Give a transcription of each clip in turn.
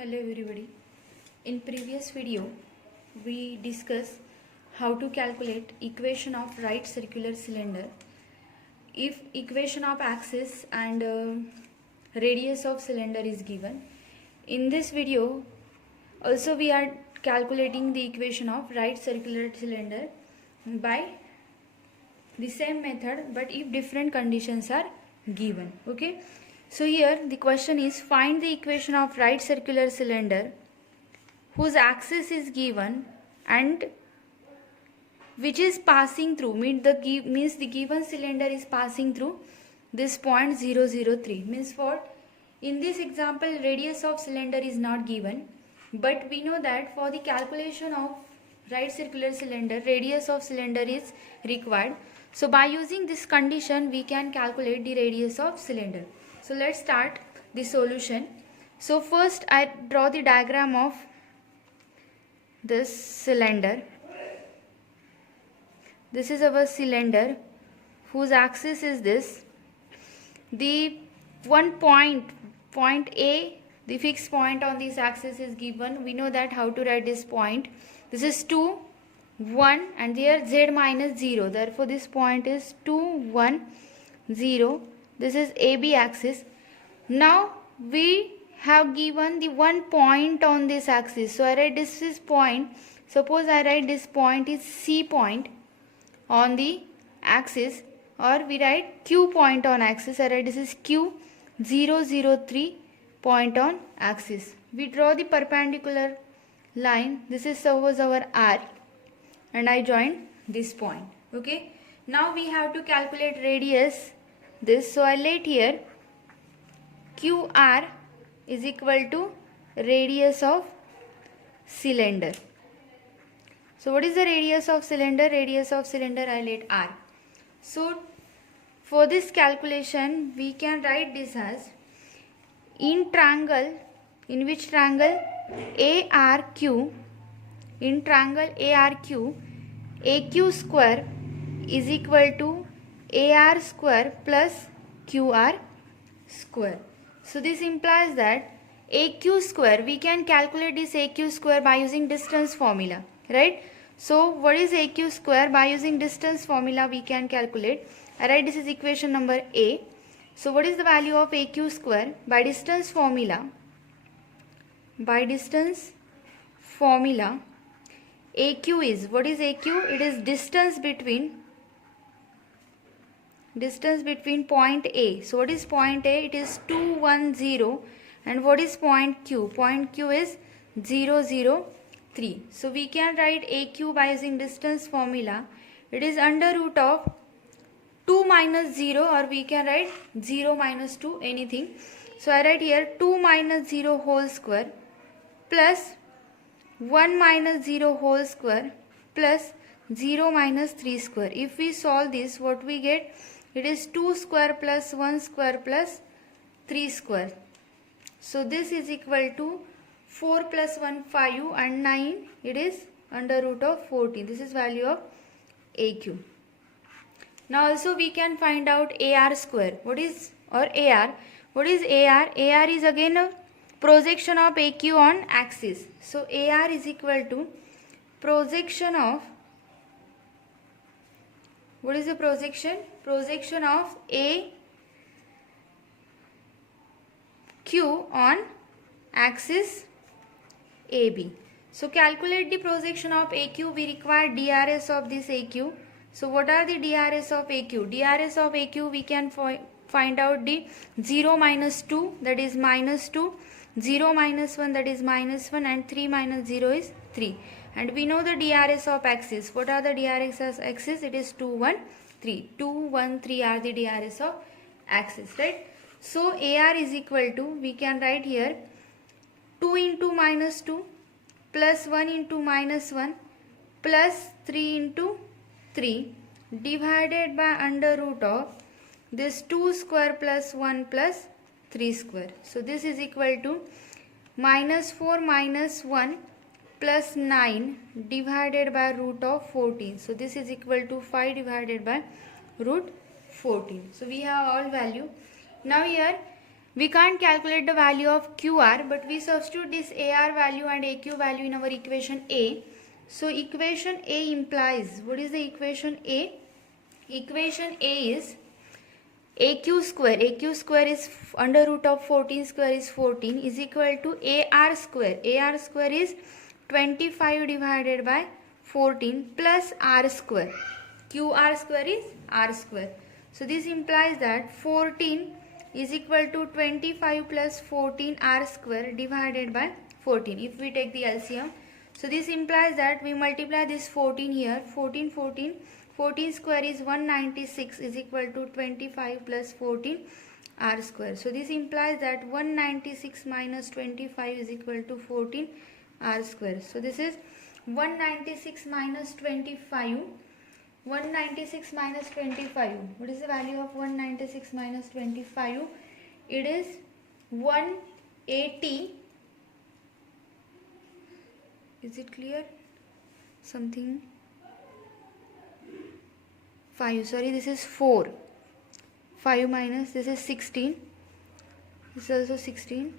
Hello everybody. In previous video we discussed how to calculate equation of right circular cylinder if equation of axis and radius of cylinder is given. In this video also we are calculating the equation of right circular cylinder by the same method, but if different conditions are given. Okay, so here the question is, find the equation of right circular cylinder whose axis is given and which is passing through, means the given cylinder is passing through this point 003. Means what? In this example radius of cylinder is not given, but we know that for the calculation of right circular cylinder radius of cylinder is required. So by using this condition we can calculate the radius of cylinder. So let's start the solution. So first I draw the diagram of this cylinder. This is our cylinder whose axis is this. The one point A, the fixed point on this axis is given. We know that how to write this point. This is 2, 1 and here z minus 0. Therefore this point is 2, 1, 0. This is AB axis. Now we have given the one point on this axis. So I write this is point. Suppose I write this point is C point on the axis, or we write Q point on axis. I write this is Q 003 point on axis. We draw the perpendicular line. This is suppose our R and I join this point. Okay, now we have to calculate radius this. So I let here QR is equal to radius of cylinder. So what is the radius of cylinder? Radius of cylinder I let R. So for this calculation we can write this as, in triangle, in which triangle? ARQ, in triangle ARQ, AQ square is equal to AR square plus QR square. So this implies that AQ square, we can calculate this AQ square by using distance formula, right? So what is AQ square? By using distance formula we can calculate. I write this is equation number A. So what is the value of AQ square? By distance formula, AQ is, what is AQ? It is distance between point A. So what is point A? It is 2, 1, 0. And what is point Q? Point Q is 0, 0, 3. So we can write AQ by using distance formula. It is under root of 2 minus 0, or we can write 0 minus 2, anything. So I write here 2 minus 0 whole square plus 1 minus 0 whole square plus 0 minus 3 square. If we solve this, what we get? It is 2 square plus 1 square plus 3 square. So this is equal to 4 plus 1 5 and 9, it is under root of 14. This is value of AQ. Now also we can find out AR square. What is, or AR? What is AR? AR is again a projection of AQ on axis. So AR is equal to projection of, what is the projection? Projection of AQ on axis AB. So calculate the projection of AQ. We require DRS of this AQ. So what are the DRS of AQ? DRS of AQ we can find out the 0 minus 2, that is minus 2, 0 minus 1, that is minus 1, and 3 minus 0 is 3. And we know the DRS of axis. What are the DRS of axis? It is 2, 1, 3. 2, 1, 3 are the DRS of axis, right? So AR is equal to, we can write here 2 into minus 2 plus 1 into minus 1 plus 3 into 3 divided by under root of this 2 square plus 1 plus 3 square. So this is equal to minus 4 minus 1 plus 9 divided by root of 14. So this is equal to 5 divided by root 14. So we have all value. Now here we can't calculate the value of QR, but we substitute this AR value and AQ value in our equation A. So equation A implies, what is the equation A? Equation A is AQ square is under root of 14 square is 14 is equal to AR square. AR square is 25 divided by 14 plus R square. QR square is R square. So this implies that 14 is equal to 25 plus 14 R square divided by 14. If we take the LCM, so this implies that we multiply this 14 here, 14 square is 196 is equal to 25 plus 14 R square. So this implies that 196 minus 25 is equal to 14 R square. So this is 196 minus 25. 196 minus 25. What is the value of 196 minus 25? It is 180. Is it clear? Something 5. Sorry, this is 4. 5 minus, this is 16. This is also 16.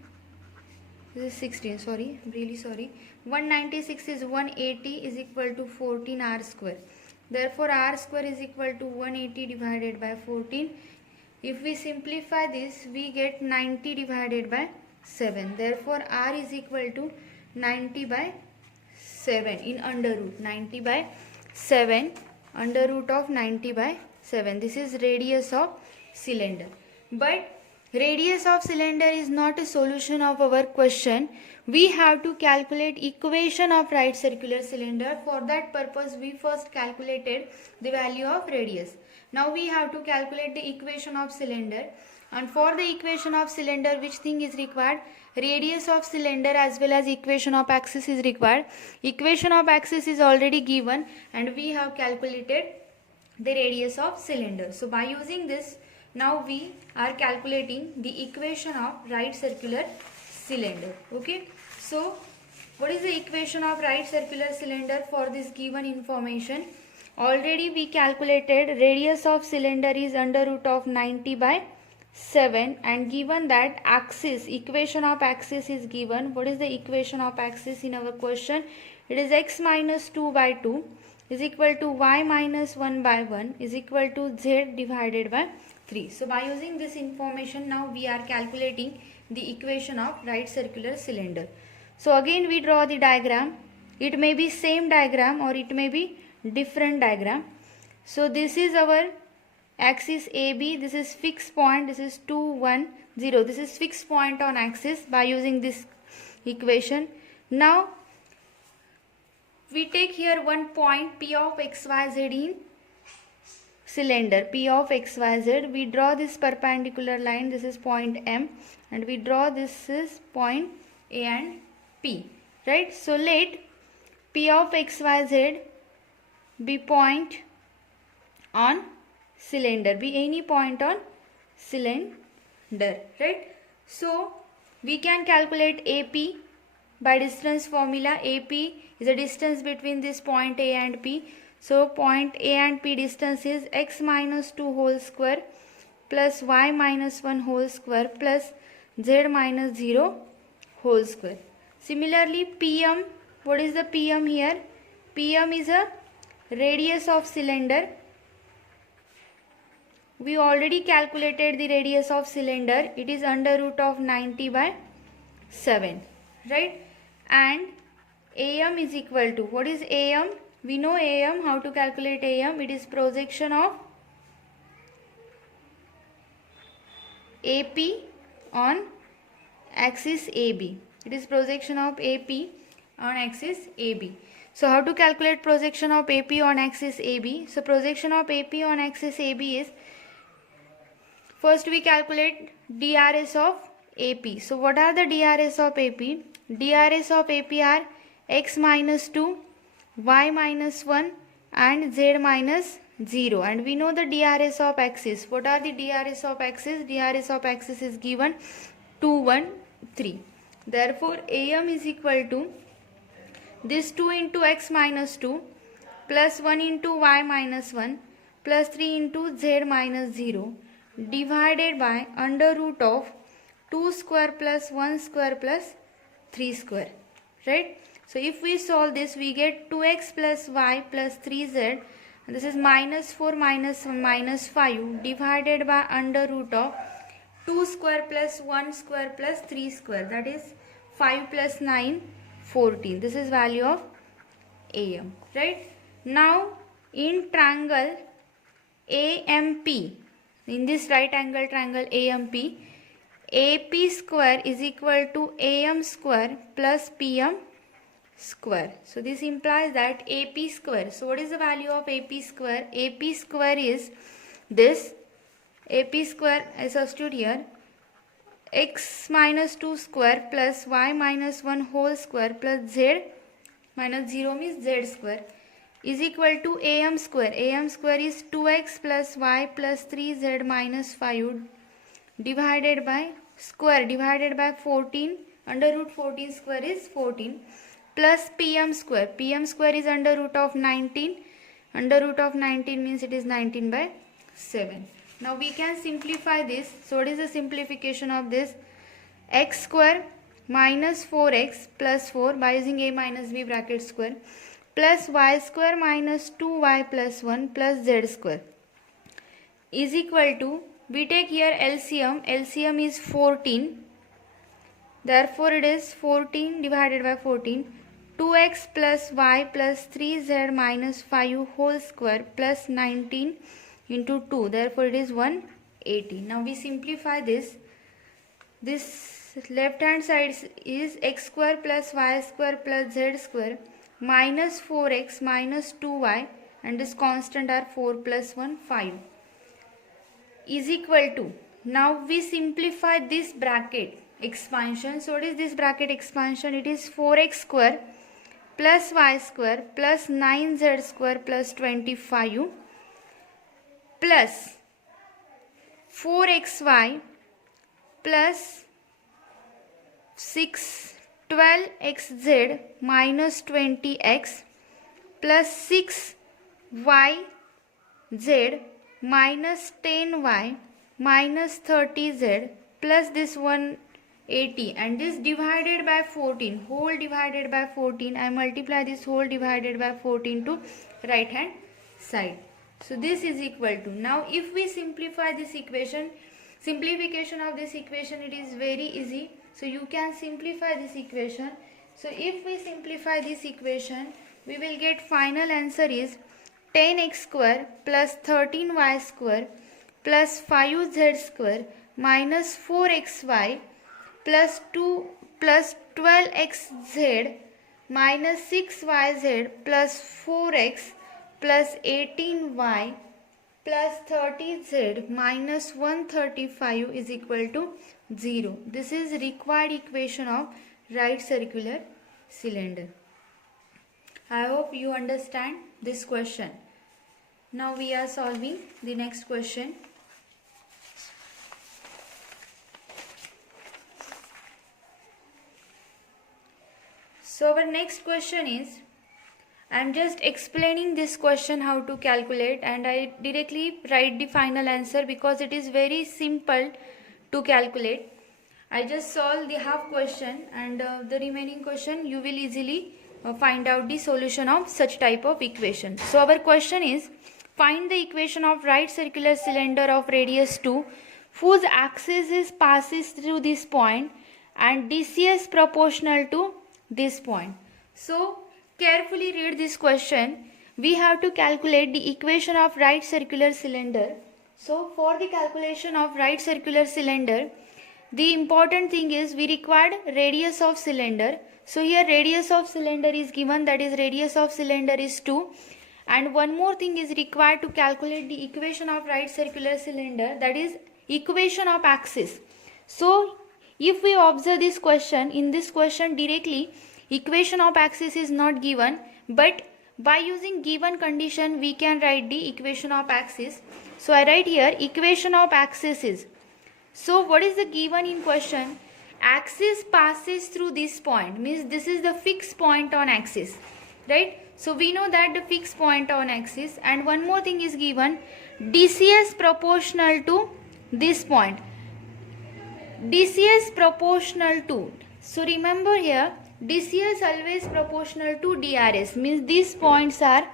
This is 16. Sorry, I'm really sorry. 196 is 180 is equal to 14 R square. Therefore, R square is equal to 180 divided by 14. If we simplify this, we get 90 divided by 7. Therefore, R is equal to 90 by 7 in under root. 90 by 7 under root of 90 by 7. This is radius of cylinder. But radius of cylinder is not a solution of our question. We have to calculate equation of right circular cylinder. For that purpose, we first calculated the value of radius. Now we have to calculate the equation of cylinder. And for the equation of cylinder, which thing is required? Radius of cylinder as well as equation of axis is required. Equation of axis is already given and we have calculated the radius of cylinder. So by using this, now we are calculating the equation of right circular cylinder. Okay. So what is the equation of right circular cylinder for this given information? Already we calculated radius of cylinder is under root of 90 by 7 and given that axis, equation of axis is given. What is the equation of axis in our question? It is x minus 2 by 2 is equal to y minus 1 by 1 is equal to z divided by 3. So by using this information, now we are calculating the equation of right circular cylinder. So again we draw the diagram. It may be same diagram or it may be different diagram. So this is our axis AB, this is fixed point, this is 2, 1, 0. This is fixed point on axis by using this equation. Now we take here one point P of XYZ in cylinder, P of XYZ. We draw this perpendicular line, this is point M, and we draw this is point A and P, right? So let P of XYZ be point on cylinder, be any point on cylinder, right? So we can calculate AP by distance formula. AP is a distance between this point A and P. So point A and P distance is x minus 2 whole square plus y minus 1 whole square plus z minus 0 whole square. Similarly, PM, what is the PM here? PM is a radius of cylinder. We already calculated the radius of cylinder. It is under root of 90 by 7, right? And AM is equal to, what is AM? We know AM, how to calculate AM. It is projection of AP on axis AB. It is projection of AP on axis AB. So how to calculate projection of AP on axis AB? So projection of AP on axis AB is, first we calculate DRS of AP. So what are the DRS of AP? DRS of AP are x minus 2, y minus 1 and z minus 0. And we know the DRS of axis. What are the DRS of axis? DRS of axis is given 2, 1, 3. Therefore, AM is equal to this 2 into x minus 2 plus 1 into y minus 1 plus 3 into z minus 0 divided by under root of 2 square plus 1 square plus 3 square, right? So if we solve this, we get 2x plus y plus 3z, and this is minus 4 minus 5 divided by under root of 2 square plus 1 square plus 3 square, that is 5 plus 9, 14. This is value of AM, right? Now in triangle AMP, in this right angle triangle AMP, AP square is equal to AM square plus PM square. So this implies that AP square. So what is the value of AP square? AP square is this. AP square, I substitute here, x minus 2 square plus y minus 1 whole square plus z minus 0 means z square is equal to AM square. AM square is 2x plus y plus 3z minus 5 divided by square divided by 14, under root 14 square is 14, plus PM square. PM square is under root of 19. Under root of 19 means it is 19 by 7. Now we can simplify this. So what is the simplification of this? X square minus 4x plus 4 by using a minus b bracket square plus y square minus 2y plus 1 plus z square is equal to, we take here LCM. LCM is 14. Therefore it is 14 divided by 14. 2x plus y plus 3z minus 5 whole square plus 19 into 2. Therefore it is 180. Now we simplify this. This left hand side is x square plus y square plus z square minus 4x minus 2y, and this constant are 4 plus 1, 5 is equal to, now we simplify this bracket expansion. So what is this bracket expansion? It is 4x square plus y square plus 9z square plus 25 plus 4xy plus 12xz minus 20x plus 6yz minus 10y minus 30z plus this 180, and this divided by 14, whole divided by 14. I multiply this whole divided by 14 to right hand side. So this is equal to, now if we simplify this equation, simplification of this equation, it is very easy. So you can simplify this equation. So if we simplify this equation, we will get final answer is 10x square plus 13y square plus 5z square minus 4xy plus 12xz minus 6yz plus 4x plus 18y plus 30z minus 135 is equal to 0. This is required equation of right circular cylinder. I hope you understand this question. Now we are solving the next question. So our next question is, I am just explaining this question how to calculate, and I directly write the final answer because it is very simple to calculate. I just solve the half question, and the remaining question you will easily find out the solution of such type of equation. So our question is, find the equation of right circular cylinder of radius 2 whose axis is passes through this point and DCS proportional to this point. So carefully read this question. We have to calculate the equation of right circular cylinder. So for the calculation of right circular cylinder, the important thing is we required radius of cylinder. So here radius of cylinder is given, that is radius of cylinder is 2. And one more thing is required to calculate the equation of right circular cylinder, that is equation of axis. So if we observe this question, in this question directly equation of axis is not given, but by using given condition we can write the equation of axis. So I write here equation of axis is, so what is the given in question? Axis passes through this point, means this is the fixed point on axis, right? So we know that the fixed point on axis, and one more thing is given, DCS proportional to this point. DCS proportional to. So remember here, DCS always proportional to DRS, means these points are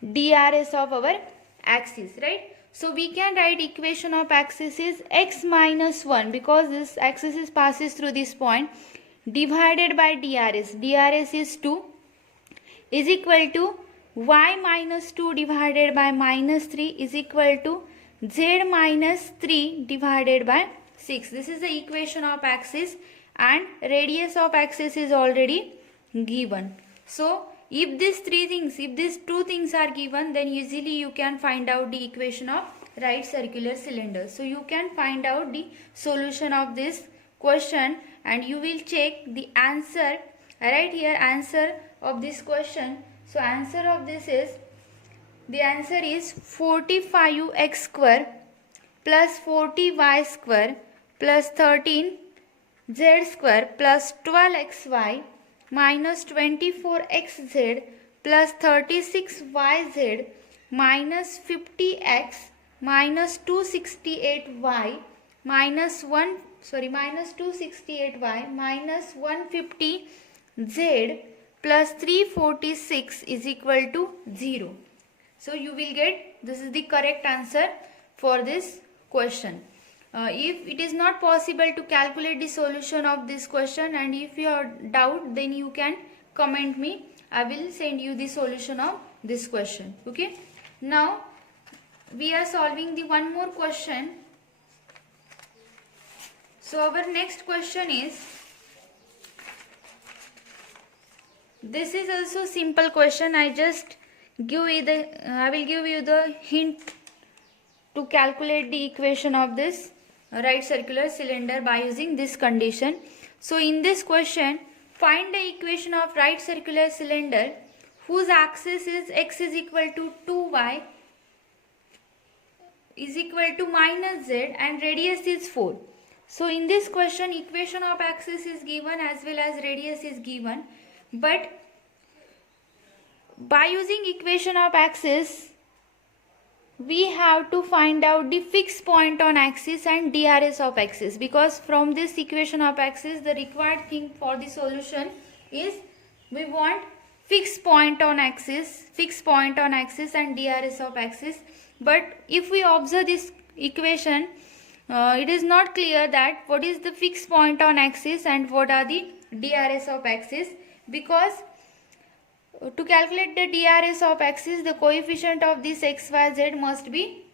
DRS of our axis, right? So we can write equation of axis is x minus 1, because this axis passes through this point, divided by DRS. DRS is 2, is equal to y minus 2 divided by minus 3 is equal to z minus 3 divided by 6. This is the equation of axis, and radius of axis is already given. So if these two things are given, then easily you can find out the equation of right circular cylinder. So you can find out the solution of this question, and you will check the answer right here, answer of this question. So answer of this is, the answer is 45x square plus 40y square plus 13z square plus 12xy minus 24xz plus 36yz minus 50x minus 268y minus 268y minus 150z plus 346 is equal to 0. So you will get, this is the correct answer for this question. If it is not possible to calculate the solution of this question, and if you are doubt, then you can comment me. I will send you the solution of this question. Okay. Now we are solving the one more question. So our next question is, this is also simple question. I will give you the hint to calculate the equation of this right circular cylinder by using this condition. So in this question, find the equation of right circular cylinder whose axis is x is equal to 2y is equal to minus z and radius is 4. So in this question, equation of axis is given as well as radius is given, but by using equation of axis, we have to find out the fixed point on axis and DRS of axis, because from this equation of axis, the required thing for the solution is we want fixed point on axis and DRS of axis. But if we observe this equation, it is not clear that what is the fixed point on axis and what are the DRS of axis, because to calculate the DRS of axis, the coefficient of this x, y, z must be